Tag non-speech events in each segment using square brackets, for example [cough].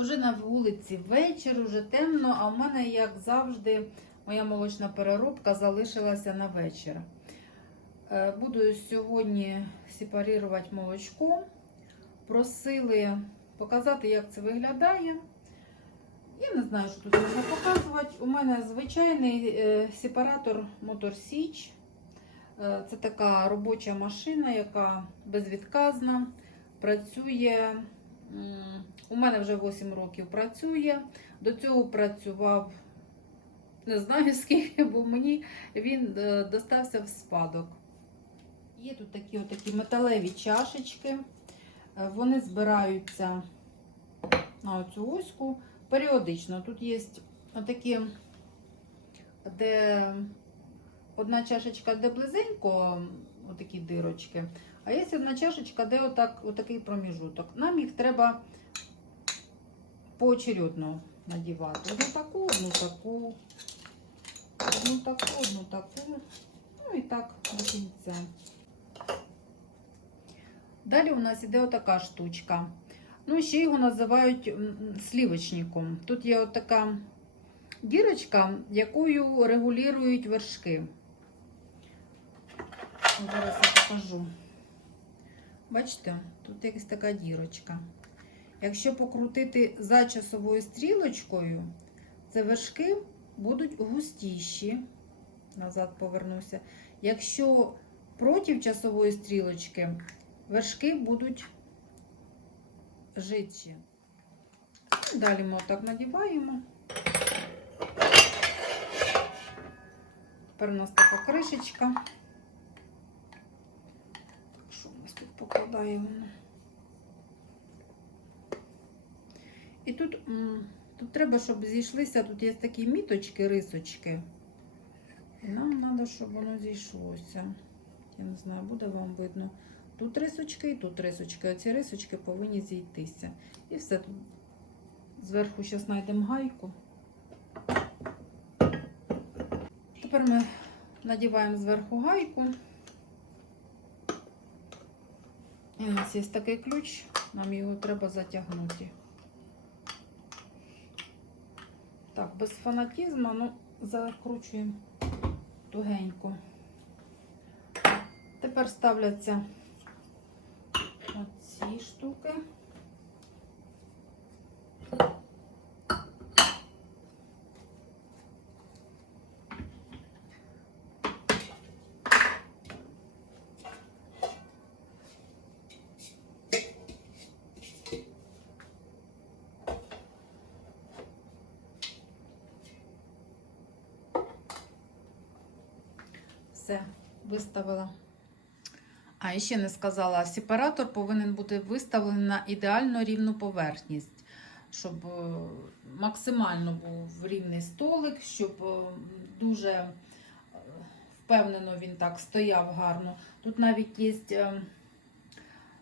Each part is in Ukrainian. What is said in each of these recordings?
Уже на вулиці вечір, уже темно, а в мене, як завжди, моя молочна переробка залишилася на вечір. Е, Буду сьогодні сепарувати молочко. Просили показати, як це виглядає. Я не знаю, що тут можна показувати. У мене звичайний е, сепаратор Motor Січ. Е, Це така робоча машина, яка безвідказна, працює. У мене вже 8 років працює. До цього працював не знаю [laughs] скільки, бо мені він е, достався в спадок. Є тут такі отакі металеві чашечки. Е, Вони збираються на оцю оську періодично. Тут є отакі, де одна чашечка, де близенько, отакі дирочки, а є одна чашечка, де отак, отакий проміжуток. Нам їх треба поочередно надівати. Одну таку, одну таку, одну таку, одну таку. Ну і так до кінця. Далі у нас іде отака штучка. Ну, ще його називають слівочником. Тут є отака дірочка, якою регулюють вершки. Зараз я покажу. Бачите, тут якась така дірочка. Якщо покрутити за часовою стрілочкою, це вершки будуть густіші. Назад повернуся. Якщо проти часової стрілочки, вершки будуть житчі. Далі ми отак надіваємо. Тепер у нас така кришечка. Так, що у воно? І тут, тут треба, щоб зійшлися, тут є такі міточки, рисочки. І нам треба, щоб воно зійшлося. Я не знаю, буде вам видно. Тут рисочки і тут рисочки. Оці рисочки повинні зійтися. І все тут. Зверху зараз знайдемо гайку. Тепер ми надіваємо зверху гайку. І у нас є такий ключ, нам його треба затягнути. Так, без фанатізму, ну, закручуємо тугенько. Тепер ставляться оці штуки. Все, виставила. А ще не сказала, сепаратор повинен бути виставлений на ідеально рівну поверхність, щоб е, максимально був рівний столик, щоб е, дуже е, впевнено він так стояв гарно. Тут навіть є,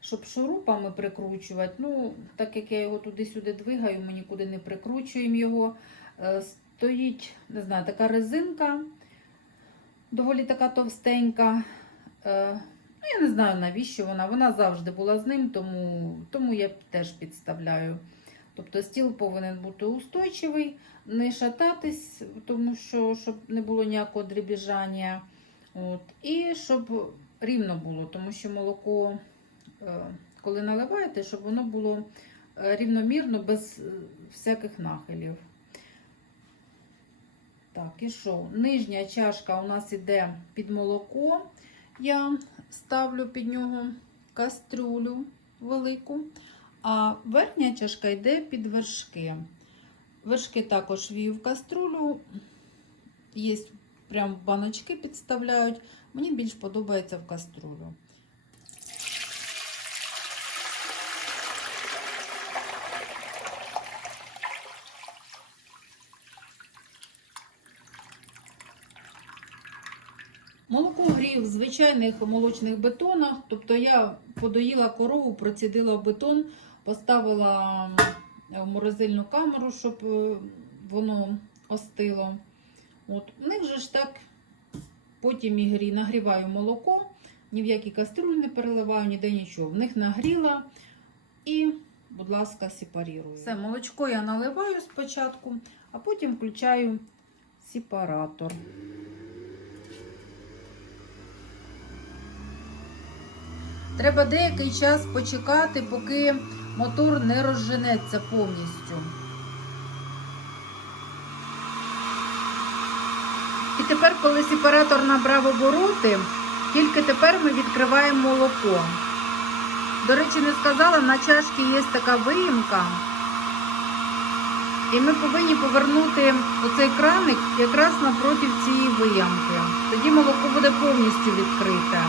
щоб шурупами прикручувати. Ну, так як я його туди-сюди двигаю, ми нікуди не прикручуємо його. Стоїть, не знаю, така резинка, доволі така товстенька. Е, Ну, я не знаю, навіщо вона. Вона завжди була з ним, тому, тому я теж підставляю. Тобто стіл повинен бути устойчивий, не шататись, тому що щоб не було ніякого дрібіжання. От. І щоб рівно було, тому що молоко, е, коли наливаєте, щоб воно було е, рівномірно, без всяких нахилів. Так, і що? Нижня чашка у нас іде під молоко. Я ставлю під нього кастрюлю велику, а верхня чашка йде під вершки. Вершки також вію в кастрюлю, є прям баночки підставляють. Мені більш подобається в кастрюлю. Молоко в звичайних молочних бетонах. Тобто я подоїла корову, процідила бетон, поставила в морозильну камеру, щоб е, воно остило. От. В них ж так потім і грі. Нагріваю молоко, ні в які кастрюлі не переливаю, ніде нічого. В них нагріла і будь ласка, сепарірую. Все, молочко я наливаю спочатку, а потім включаю сепаратор. Треба деякий час почекати, поки мотор не розженеться повністю. І тепер, коли сепаратор набрав обороти, тільки тепер ми відкриваємо молоко. До речі, не сказала, на чашці є така виїмка. І ми повинні повернути оцей краник якраз напроти цієї виямки. Тоді молоко буде повністю відкрите.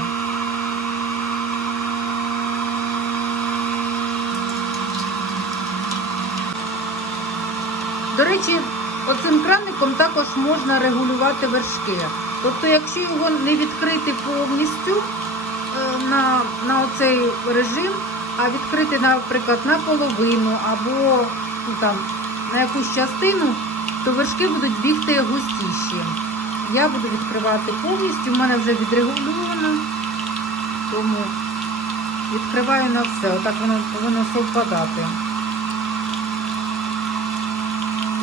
До речі, оцим краником також можна регулювати вершки. Тобто, якщо його не відкрити повністю е, на, на оцей режим, а відкрити, наприклад, наполовину або ну, там, на якусь частину, то вершки будуть бігти густіші. Я буду відкривати повністю, в мене вже відрегульовано, тому відкриваю на все. Отак воно повинно совпадати.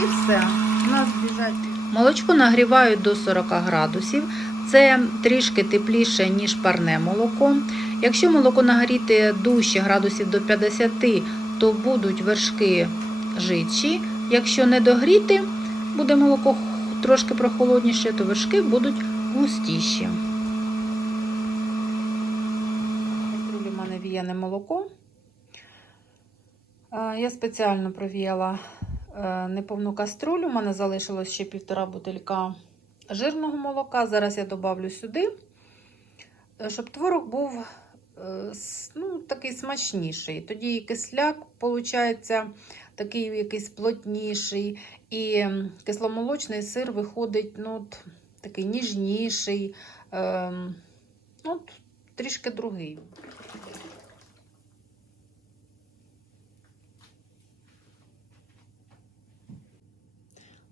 І все. У нас біжать. Молочко нагрівають до 40 градусів. Це трішки тепліше, ніж парне молоко. Якщо молоко нагріти дужче градусів до 50, то будуть вершки жидші. Якщо не догріти, буде молоко трошки прохолодніше, то вершки будуть густіші. У мене віяне молоко. Я спеціально провіяла неповну каструлю. У мене залишилось ще півтора бутилька жирного молока. Зараз я добавлю сюди, е, щоб творог був е, ну, такий смачніший. Тоді і кисляк, виходить, такий якийсь плотніший. І кисломолочний сир виходить ну, такий ніжніший, ем, ну, трішки другий.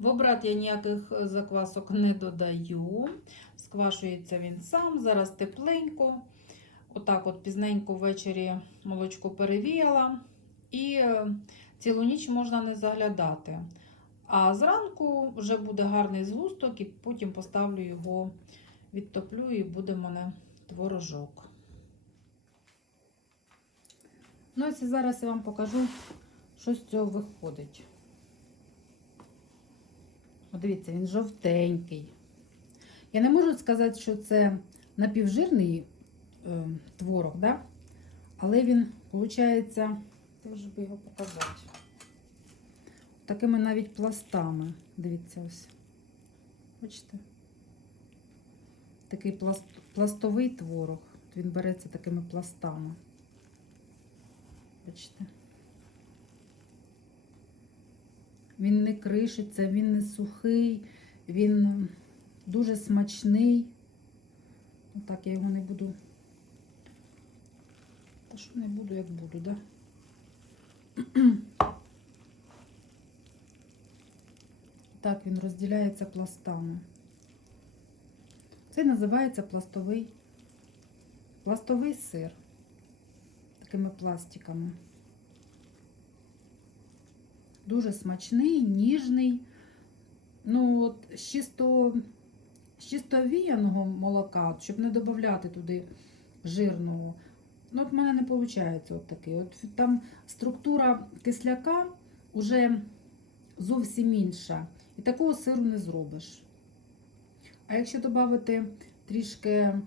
В обрат я ніяких е, заквасок не додаю. Сквашується він сам, зараз тепленько. Отак от пізненько ввечері молочко перевіяла. І е, цілу ніч можна не заглядати. А зранку вже буде гарний згусток, і потім поставлю його, відтоплю, і буде в мене творожок. Ну, і зараз я вам покажу, що з цього виходить. Дивіться, він жовтенький. Я не можу сказати, що це напівжирний е, творог, да? але він, виходить, теж би його показати. Такими навіть пластами. Дивіться ось. Бачите? Такий пласт, пластовий творог. От Він береться такими пластами. Бачите? Він не кришиться, він не сухий, він дуже смачний. Отак я його не буду. Та що не буду, як буду, да? [clears throat] Так, він розділяється пластами. Це називається пластовий, пластовий сир. Такими пластиками. Дуже смачний, ніжний. Ну, от з чисто, з чисто віяного молока, щоб не додати туди жирного. Ну, от в мене не виходить от такий. От там структура кисляка вже зовсім інша. І такого сиру не зробиш. А якщо додати трішки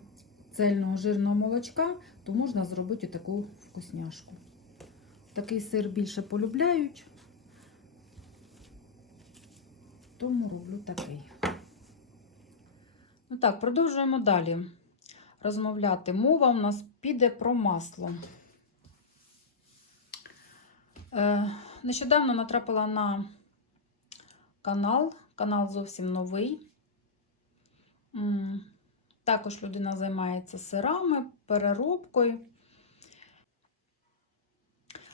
цельного жирного молочка, то можна зробити таку вкусняшку. Такий сир більше полюбляють, тому роблю такий. Ну так, продовжуємо далі розмовляти. Мова у нас піде про масло. Е, нещодавно натрапила на канал. Канал зовсім новий. Також людина займається сирами, переробкою.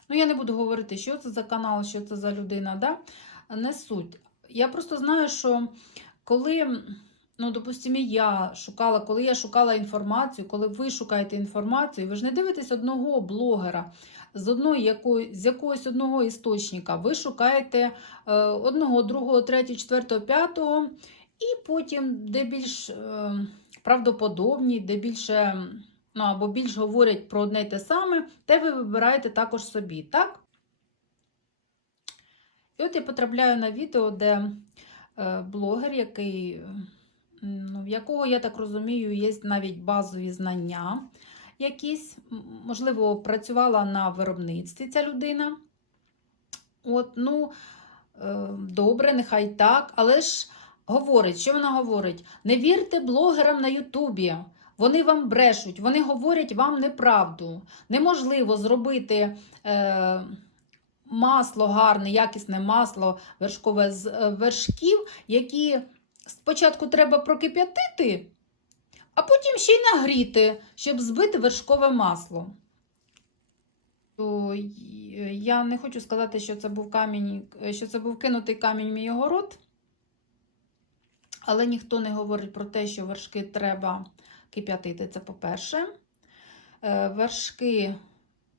Ну, я не буду говорити, що це за канал, що це за людина, да? не суть. Я просто знаю, що коли, ну, допустимо, я шукала, коли я шукала інформацію, коли ви шукаєте інформацію, ви ж не дивитесь одного блогера. з одної якої, з якогось одного істочника. Ви шукаєте е, одного, другого, третього, четвертого, п'ятого, і потім, де більш е, правдоподобні, де більше ну, або більш говорять про одне й те саме, те ви вибираєте також собі, так? І от я потрапляю на відео, де е, блогер, який, в якого, я так розумію, є навіть базові знання якісь, можливо, працювала на виробництві ця людина. От, ну, е, добре, нехай так, але ж говорить, що вона говорить? Не вірте блогерам на Ютубі. Вони вам брешуть, вони говорять вам неправду. Неможливо зробити е, масло гарне, якісне масло вершкове з е, вершків, які спочатку треба прокип'ятити, а потім ще й нагріти, щоб збити вершкове масло. Я не хочу сказати, що це був камінь, що це був кинутий камінь мій огород. Але ніхто не говорить про те, що вершки треба кип'ятити. Це по-перше. Е, Вершки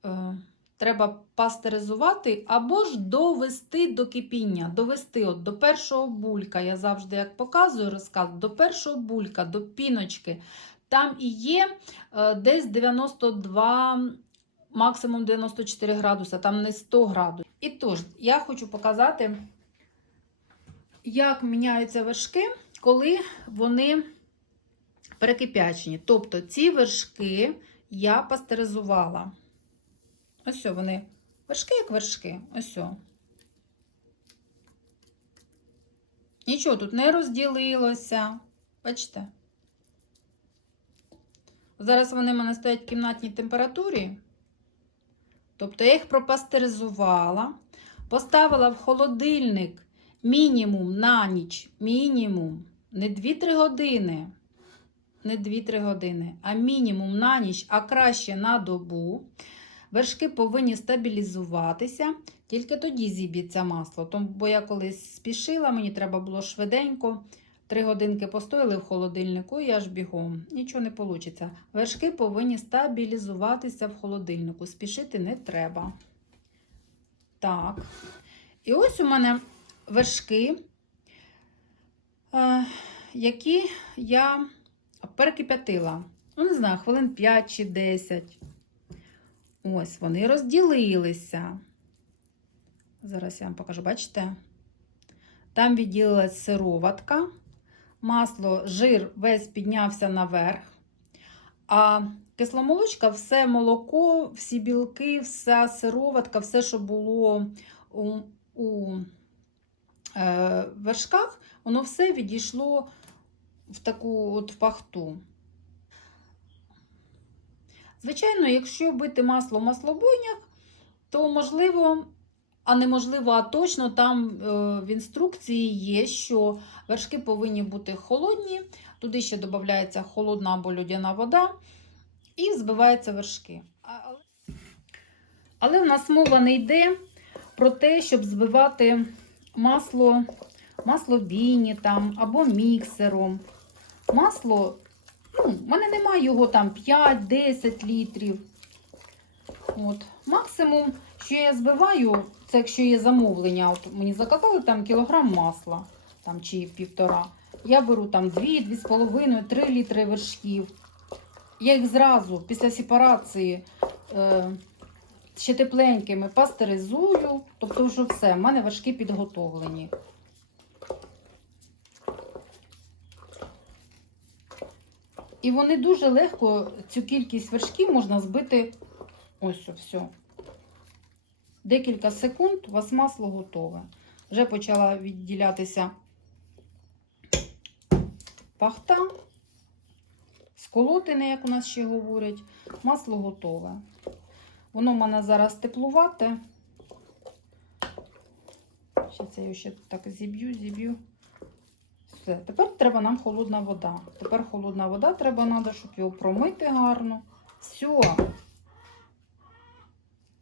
е, треба пастеризувати або ж довести до кипіння. Довести от до першого булька. Я завжди, як показую, розказую, до першого булька, до піночки. Там і є е, десь 92, максимум 94 градуса, там не 100 градусів. І тож, я хочу показати, як міняються вершки, коли вони перекип'ячені. Тобто ці вершки я пастеризувала. Ось вони. Вершки як вершки. Ось. Нічого тут не розділилося. Бачите? Зараз вони в мене стоять в кімнатній температурі. Тобто я їх пропастеризувала, поставила в холодильник мінімум на ніч, мінімум, не 2-3 години, не 2-3 години, а мінімум на ніч, а краще на добу. Вершки повинні стабілізуватися, тільки тоді зіб'ється масло. Тому, бо я колись спішила, мені треба було швиденько. Три годинки постояли в холодильнику, і я ж бігом. Нічого не вийде. Вершки повинні стабілізуватися в холодильнику. Спішити не треба. Так. І ось у мене вершки, е, які я перекип'ятила. Ну, не знаю, хвилин 5 чи 10. Ось вони розділилися. Зараз я вам покажу, бачите? Там відділилась сироватка, масло, жир весь піднявся наверх. А кисломолочка, все молоко, всі білки, вся сироватка, все, що було у, у е, вершках, воно все відійшло в таку от пахту. Звичайно, якщо бити масло в маслобойнях, то можливо, а неможливо, а точно там е, в інструкції є, що вершки повинні бути холодні, туди ще додається холодна або людяна вода, і збиваються вершки. Але, в нас мова не йде про те, щоб збивати масло, маслобійні там або міксером. Масло Ну, в мене немає його там 5-10 літрів. От. Максимум, що я збиваю, це якщо є замовлення. От мені заказали там кілограм масла там, чи півтора. Я беру там 2, 2,5, 3 літри вершків. Я їх зразу після сепарації е, ще тепленькими пастеризую. Тобто, вже все, в мене вершки підготовлені. І вони дуже легко, цю кількість вершків можна збити ось все. Декілька секунд у вас масло готове. Вже почала відділятися пахта, сколотини, як у нас ще говорять. Масло готове. Воно в мене зараз теплувате. Це я ще так зіб'ю, зіб'ю. Все, тепер треба нам холодна вода. Тепер холодна вода треба, треба, щоб його промити гарно. Все.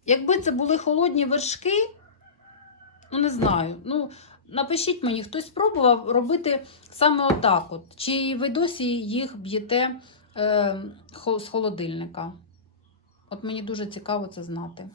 Якби це були холодні вершки, ну не знаю. Ну, напишіть мені, хтось спробував робити саме отак. от. Чи ви досі їх б'єте е, з холодильника? От мені дуже цікаво це знати.